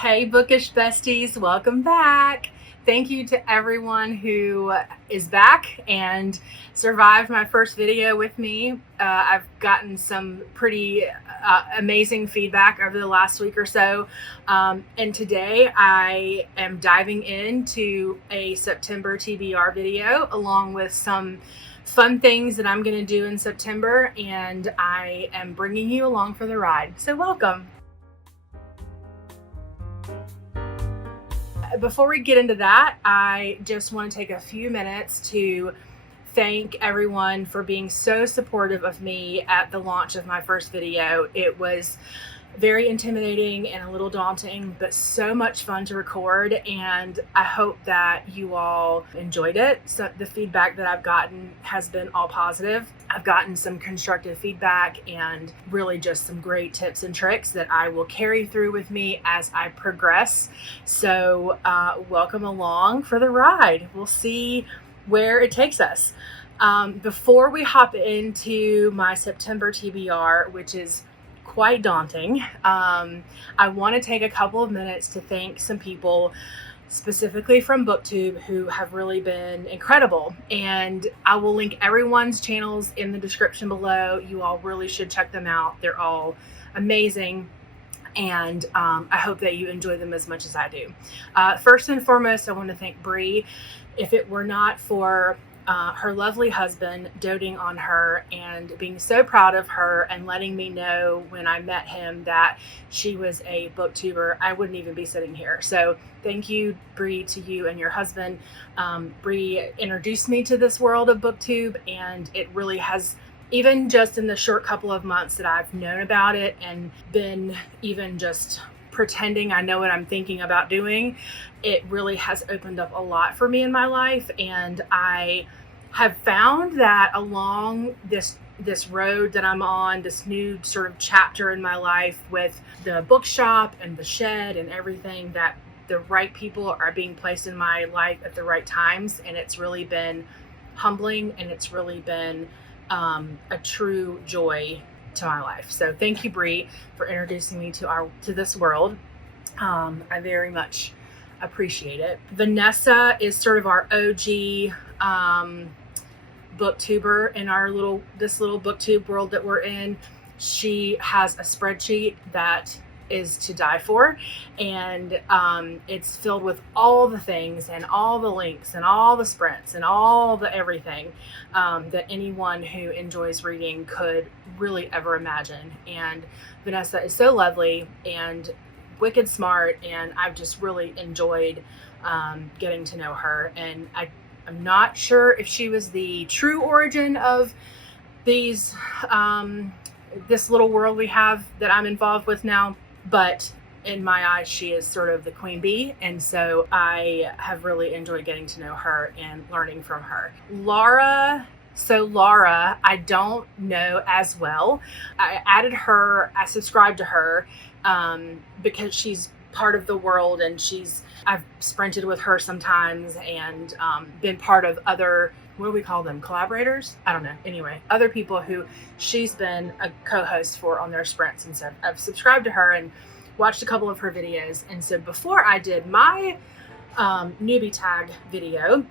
Hey, Bookish besties, welcome back. Thank you to everyone who is back and survived my first video with me. I've gotten some pretty amazing feedback over the last week or so. And today I am diving into a September TBR video along with some fun things that I'm going to do in September. And I am bringing you along for the ride. So welcome. Before we get into that, I just want to take a few minutes to thank everyone for being so supportive of me at the launch of my first video. It was very intimidating and a little daunting, but so much fun to record, and I hope that you all enjoyed it. So the feedback that I've gotten has been all positive. I've gotten some constructive feedback and really just some great tips and tricks that I will carry through with me as I progress. So welcome along for the ride. We'll see where it takes us. Before we hop into my September TBR, which is quite daunting, I want to take a couple of minutes to thank some people specifically from BookTube who have really been incredible, and I will link everyone's channels in the description below. You all really should check them out. They're all amazing, and I hope that you enjoy them as much as I do. First and foremost, I want to thank Bree. If it were not for her lovely husband doting on her and being so proud of her and letting me know when I met him that she was a booktuber, I wouldn't even be sitting here. So thank you, Bree, to you and your husband. Bree introduced me to this world of booktube, and it really has, even just in the short couple of months that I've known about it and been even just pretending I know what I'm thinking about doing, it really has opened up a lot for me in my life. And I have found that along this road that I'm on, this new sort of chapter in my life with the bookshop and the shed and everything, that the right people are being placed in my life at the right times. And it's really been humbling, and it's really been a true joy to my life. So thank you, Bree, for introducing me to this world. I very much appreciate it. Vanessa is sort of our OG booktuber in this little booktube world that we're in. She has a spreadsheet that is to die for, and it's filled with all the things and all the links and all the sprints and all the everything that anyone who enjoys reading could really ever imagine. And Vanessa is so lovely and wicked smart, and I've just really enjoyed getting to know her. And I'm not sure if she was the true origin of this little world we have that I'm involved with now, but in my eyes, she is sort of the queen bee. And so I have really enjoyed getting to know her and learning from her. Laura, I don't know as well. I added her, I subscribed to her because she's part of the world, and I've sprinted with her sometimes and been part of other, what do we call them, collaborators? I don't know. Anyway, other people who she's been a co-host for on their sprints. And so I've subscribed to her and watched a couple of her videos. And so before I did my newbie tag video,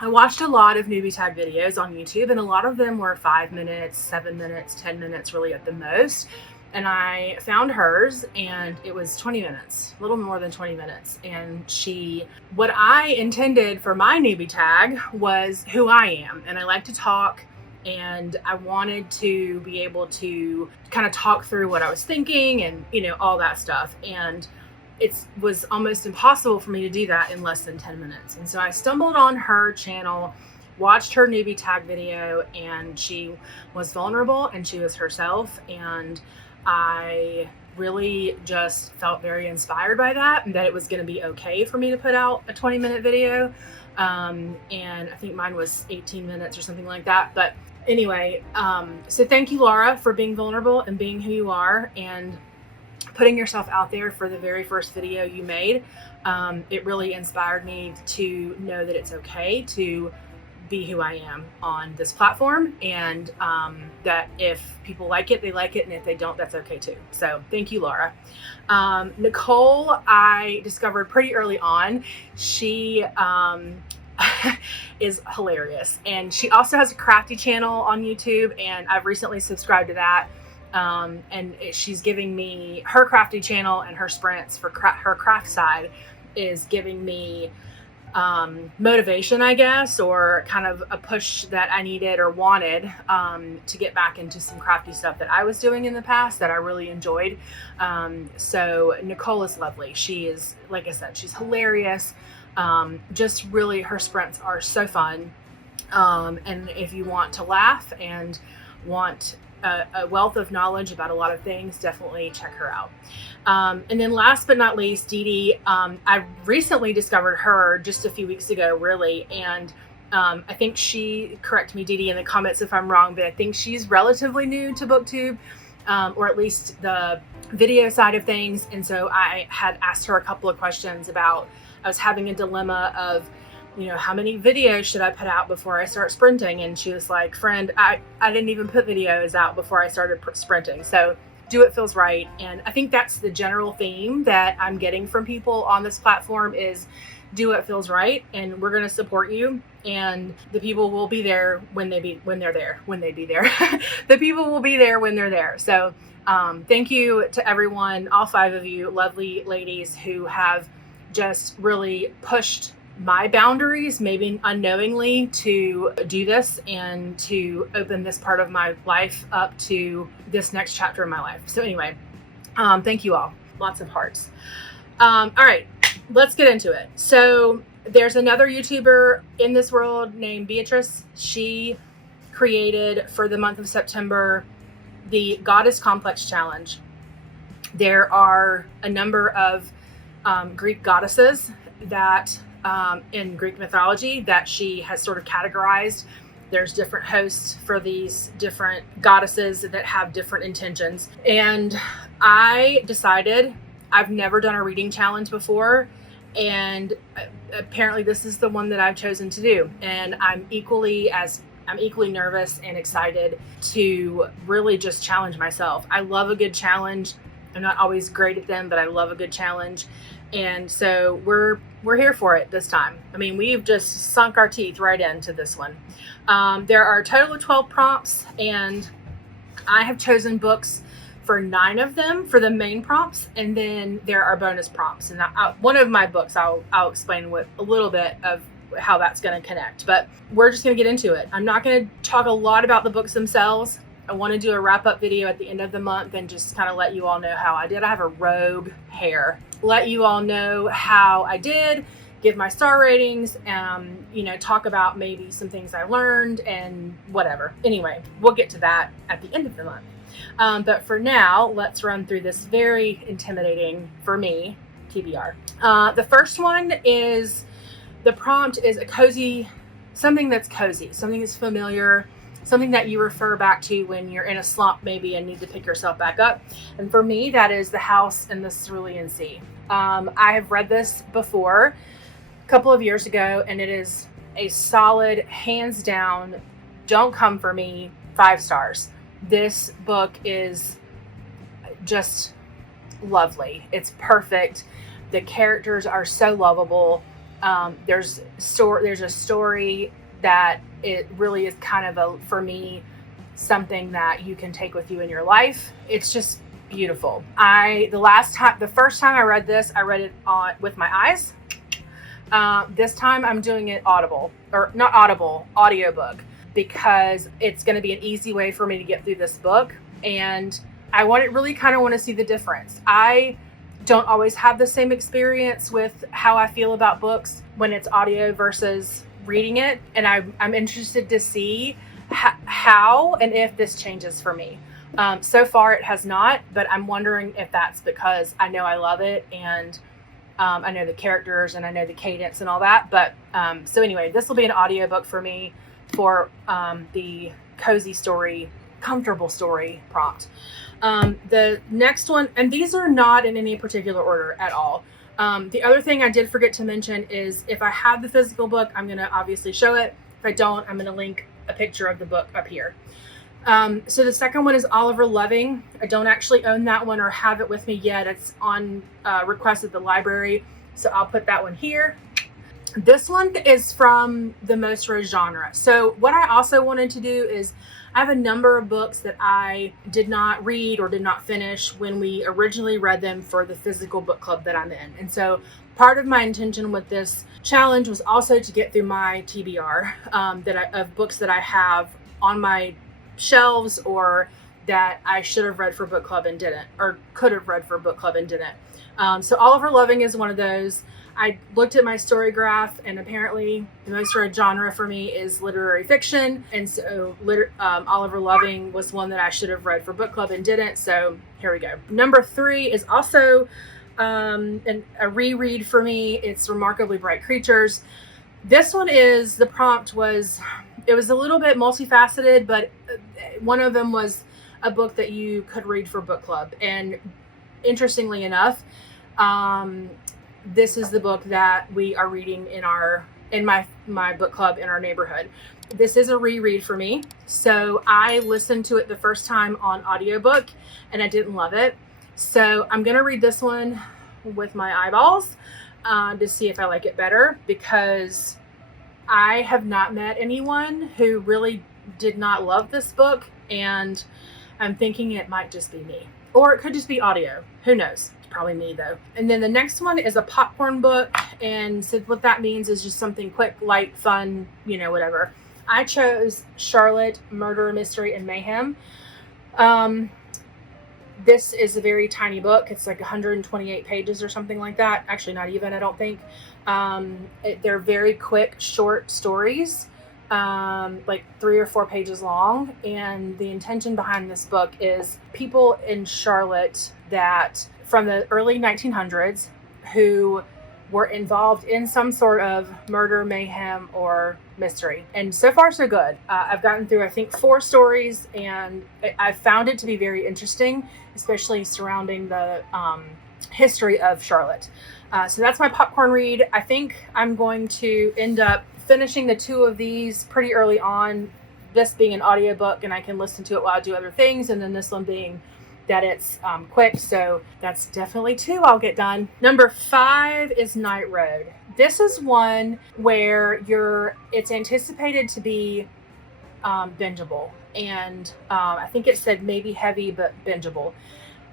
I watched a lot of newbie tag videos on YouTube, and a lot of them were 5 minutes, 7 minutes, 10 minutes really at the most. And I found hers, and it was 20 minutes, a little more than 20 minutes. And what I intended for my newbie tag was who I am. And I like to talk, and I wanted to be able to kind of talk through what I was thinking and, all that stuff. And it was almost impossible for me to do that in less than 10 minutes. And so I stumbled on her channel, watched her newbie tag video, and she was vulnerable and she was herself. And I really just felt very inspired by that, and that it was going to be okay for me to put out a 20-minute video. And I think mine was 18 minutes or something like that. But anyway, so thank you, Laura, for being vulnerable and being who you are and putting yourself out there for the very first video you made. It really inspired me to know that it's okay to be who I am on this platform, and that if people like it, they like it, and if they don't, that's okay too. So thank you, Laura. Nicole, I discovered pretty early on. She is hilarious, and she also has a crafty channel on YouTube, and I've recently subscribed to that. And she's giving me her crafty channel, and her sprints for her craft side is giving me motivation, I guess, or kind of a push that I needed or wanted to get back into some crafty stuff that I was doing in the past that I really enjoyed. So Nicole is lovely. She is, like I said, she's hilarious. Just really, her sprints are so fun. And if you want to laugh and want a wealth of knowledge about a lot of things, definitely check her out. And then last but not least, Didi, I recently discovered her just a few weeks ago, really. And I think correct me, Didi, in the comments if I'm wrong, but I think she's relatively new to BookTube, or at least the video side of things. And so I had asked her a couple of questions about, I was having a dilemma of, how many videos should I put out before I start sprinting? And she was like, friend, I didn't even put videos out before I started sprinting. So do what feels right. And I think that's the general theme that I'm getting from people on this platform is do what feels right. And we're going to support you. And the people will be there when they're there. The people will be there when they're there. So thank you to everyone, all 5 of you lovely ladies who have just really pushed my boundaries, maybe unknowingly, to do this and to open this part of my life up to this next chapter of my life. So anyway, thank you all. Lots of hearts. All right, let's get into it. So there's another YouTuber in this world named Beatrice. She created, for the month of September, the Goddess Complex Challenge. There are a number of Greek goddesses that in Greek mythology that she has sort of categorized. There's different hosts for these different goddesses that have different intentions. And I decided, I've never done a reading challenge before, and apparently this is the one that I've chosen to do. And I'm equally nervous and excited to really just challenge myself. I love a good challenge. I'm not always great at them, but I love a good challenge. And so we're here for it this time. I mean, we've just sunk our teeth right into this one. There are a total of 12 prompts, and I have chosen books for 9 of them for the main prompts, and then there are bonus prompts. And one of my books, I'll explain with a little bit of how that's going to connect, but we're just going to get into it. I'm not going to talk a lot about the books themselves. I want to do a wrap-up video at the end of the month and just kind of let you all know how I did. I have a rogue hair. Let you all know how I did, give my star ratings, talk about maybe some things I learned and whatever. Anyway, we'll get to that at the end of the month. But for now, let's run through this very intimidating, for me, TBR. The first one is, the prompt is something that's cozy, something that's familiar, something that you refer back to when you're in a slump maybe and need to pick yourself back up. And for me, that is The House in the Cerulean Sea. I have read this before a couple of years ago, and it is a solid, hands down, don't come for me, 5 stars. This book is just lovely. It's perfect. The characters are so lovable. There's a story that it really is kind of for me, something that you can take with you in your life. It's just beautiful. The first time I read this, I read it with my eyes. This time I'm doing it audiobook, because it's going to be an easy way for me to get through this book. And I really kind of want to see the difference. I don't always have the same experience with how I feel about books when it's audio versus reading it. And I'm interested to see how and if this changes for me. So far it has not, but I'm wondering if that's because I know I love it, and I know the characters and I know the cadence and all that. But so anyway, this will be an audiobook for me for the cozy story, comfortable story prompt. The next one, and these are not in any particular order at all. The other thing I did forget to mention is, if I have the physical book, I'm going to obviously show it. If I don't, I'm going to link a picture of the book up here. So the second one is Oliver Loving. I don't actually own that one or have it with me yet. It's on request at the library, so I'll put that one here. This one is from the most row genre. So what I also wanted to do is I have a number of books that I did not read or did not finish when we originally read them for the physical book club that I'm in. And so part of my intention with this challenge was also to get through my TBR of books that I have on my shelves or that I should have read for book club and didn't, or could have read for book club and didn't. So Oliver Loving is one of those. I looked at my story graph, and apparently the most read genre for me is literary fiction. And so Oliver Loving was one that I should have read for book club and didn't. So here we go. Number 3 is also a reread for me. It's Remarkably Bright Creatures. This one is, the prompt was, it was a little bit multifaceted, but one of them was a book that you could read for book club. And interestingly enough, this is the book that we are reading in my book club in our neighborhood. This is a reread for me. So I listened to it the first time on audiobook and I didn't love it. So I'm going to read this one with my eyeballs to see if I like it better, because I have not met anyone who really did not love this book, and I'm thinking it might just be me. Or it could just be audio. Who knows? It's probably me though. And then the next one is a popcorn book, and so what that means is just something quick, light, fun, whatever. I chose Charlotte, Murder, Mystery, and Mayhem. This is a very tiny book. It's like 128 pages or something like that. Actually, not even, I don't think. They're very quick, short stories, like 3 or 4 pages long. And the intention behind this book is people in Charlotte that from the early 1900s who were involved in some sort of murder, mayhem, or mystery. And so far, so good. I've gotten through, I think, 4 stories, and I've found it to be very interesting, especially surrounding the history of Charlotte. So that's my popcorn read. I think I'm going to end up finishing the 2 of these pretty early on, this being an audiobook, and I can listen to it while I do other things, and then this one being that it's quick. So that's definitely 2 I'll get done. Number 5 is Night Road. This is one where it's anticipated to be bingeable, and I think it said maybe heavy but bingeable.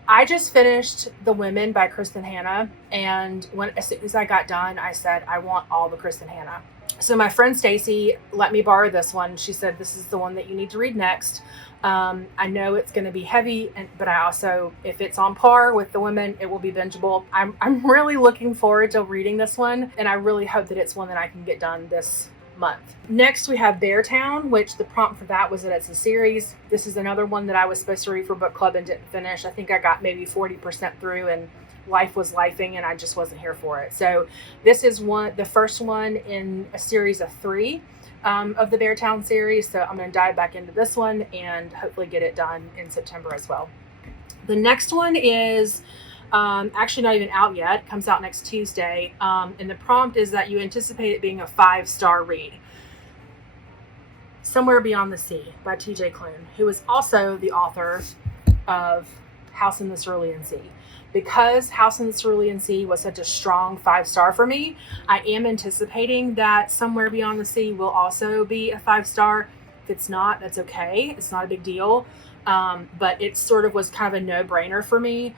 I just finished The Women by Kristen Hanna, and as soon as I got done, I said I want all the Kristen Hanna. So my friend Stacy let me borrow this one. She said this is the one that you need to read next. I know it's going to be heavy, but I also, if it's on par with The Women, it will be bingeable. I'm really looking forward to reading this one, and I really hope that it's one that I can get done this month. Next, we have Beartown, which the prompt for that was that it's a series. This is another one that I was supposed to read for book club and didn't finish. I think I got maybe 40% through, and life was lifing, and I just wasn't here for it. So this is the first one in a series of 3. Of the Beartown series. So I'm going to dive back into this one and hopefully get it done in September as well. The next one is actually not even out yet. It comes out next Tuesday. And the prompt is that you anticipate it being a 5-star read. Somewhere Beyond the Sea by TJ Klune, who is also the author of House in the Cerulean Sea. Because House in the Cerulean Sea was such a strong 5-star for me, I am anticipating that Somewhere Beyond the Sea will also be a 5-star. If it's not, that's okay. It's not a big deal. But it sort of was kind of a no-brainer for me.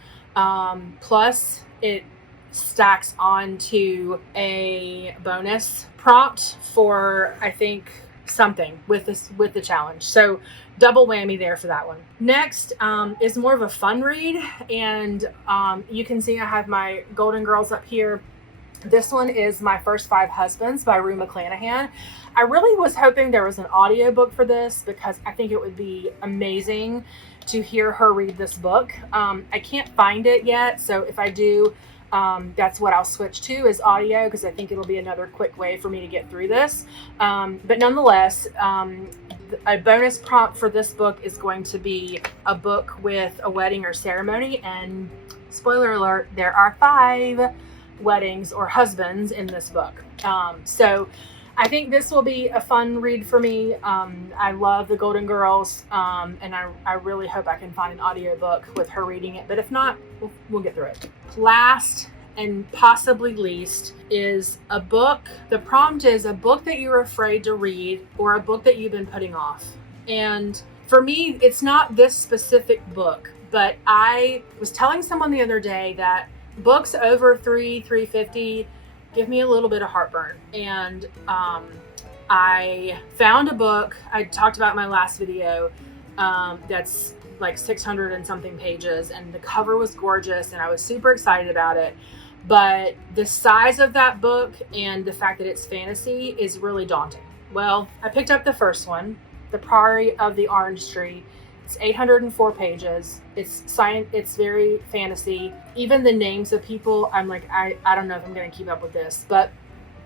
Plus, it stacks onto a bonus prompt for, I think, something with the challenge. So double whammy there for that one. Next is more of a fun read, and you can see I have my Golden Girls up here. This one is My First 5 Husbands by Rue McClanahan. I really was hoping there was an audiobook for this, because I think it would be amazing to hear her read this book. I can't find it yet, so if I do, that's what I'll switch to, is audio, because I think it'll be another quick way for me to get through this. But nonetheless, a bonus prompt for this book is going to be a book with a wedding or ceremony. And spoiler alert, there are 5 weddings or husbands in this book. So I think this will be a fun read for me. I love the Golden Girls, and I really hope I can find an audiobook with her reading it. But if not, we'll get through it. Last and possibly least is a book. The prompt is a book that you're afraid to read or a book that you've been putting off. And for me, it's not this specific book, but I was telling someone the other day that books over $350 give me a little bit of heartburn. And I found a book I talked about in my last video that's like 600 and something pages, and the cover was gorgeous and I was super excited about it. But the size of that book and the fact that it's fantasy is really daunting. Well, I picked up the first one, The Priory of the Orange Tree. It's 804 pages. It's science. It's very fantasy. Even the names of people, I'm like, I don't know if I'm going to keep up with this. But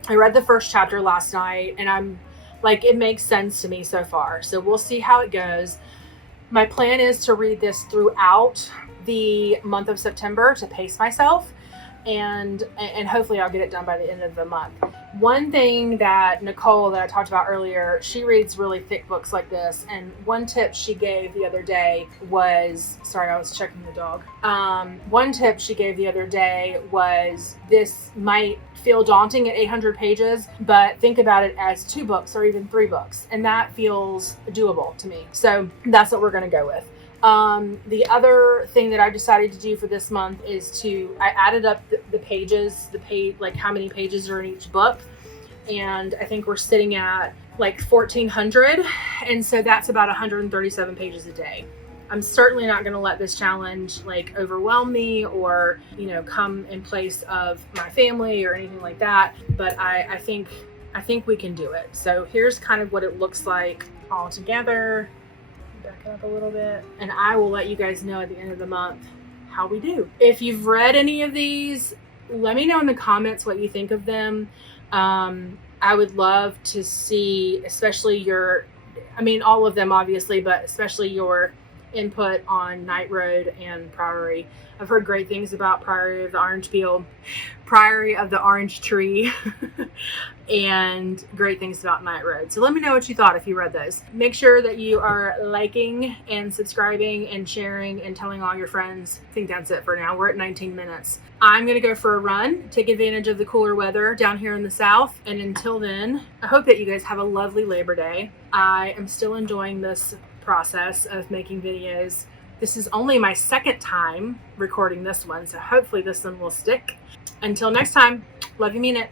I read the first chapter last night, and I'm like, it makes sense to me so far. So we'll see how it goes. My plan is to read this throughout the month of September to pace myself. And hopefully I'll get it done by the end of the month. One thing that Nicole, that I talked about earlier, she reads really thick books like this. And one tip she gave the other day was, sorry, I was checking the dog. One tip she gave the other day was, this might feel daunting at 800 pages, but think about it as 2 books or even 3 books. And that feels doable to me. So that's what we're going to go with. The other thing that I decided to do for this month is I added up the pages, like how many pages are in each book. And I think we're sitting at like 1,400. And so that's about 137 pages a day. I'm certainly not going to let this challenge like overwhelm me or, come in place of my family or anything like that. But I think we can do it. So here's kind of what it looks like all together. Back it up a little bit, and I will let you guys know at the end of the month how we do. If you've read any of these, let me know in the comments what you think of them. I would love to see, especially all of them obviously, but especially your input on Night Road and Priory. I've heard great things about Priory of the Orange Tree, and great things about Night Road. So let me know what you thought if you read those. Make sure that you are liking and subscribing and sharing and telling all your friends. I think that's it for now. We're at 19 minutes. I'm going to go for a run, take advantage of the cooler weather down here in the South. And until then, I hope that you guys have a lovely Labor Day. I am still enjoying this process of making videos. This is only my second time recording this one, so hopefully this one will stick. Until next time, love you, mean it.